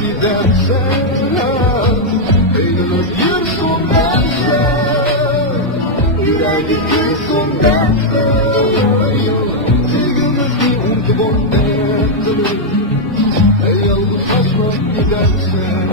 gidersen, eğlenir yürüsün dersen, yüreği gülsün dersen, sevgimizi unutup dersen, yalnız başına gidersen.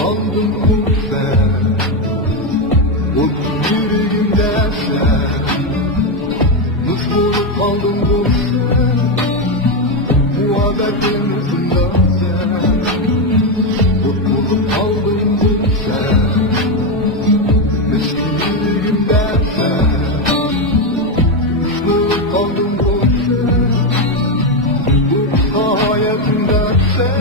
Aldım sen, o yüreğimde sen, mutluluk aldım bu sen, bu haberlerin yüzünden sen, mutluluk aldım bu sen, eski yüreğimde sen, mutluluk aldım bu sen, bu hayatımda sen.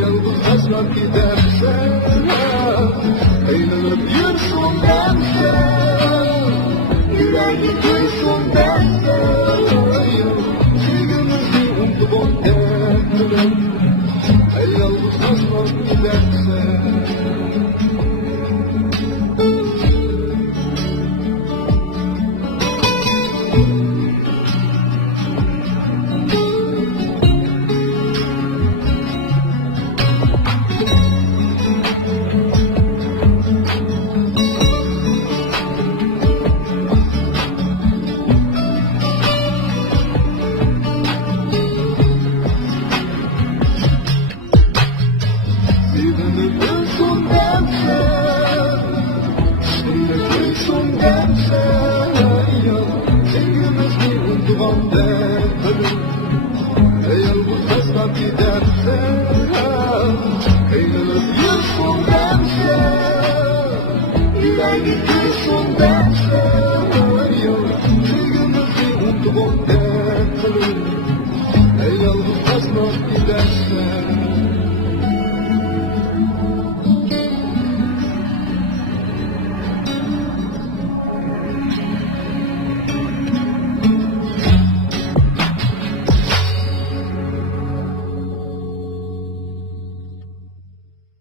Yalnız başına gidersen, eğlenip yürüsün dersen, yüreği duysun dersen, sevgimizi unutup dersen, yalnız başına gidersen. Gidersen, eğlenip yürüsün dersen, yüreği gülsün dersen, sevgimizi unutup dersen, yalnız başına gidersen.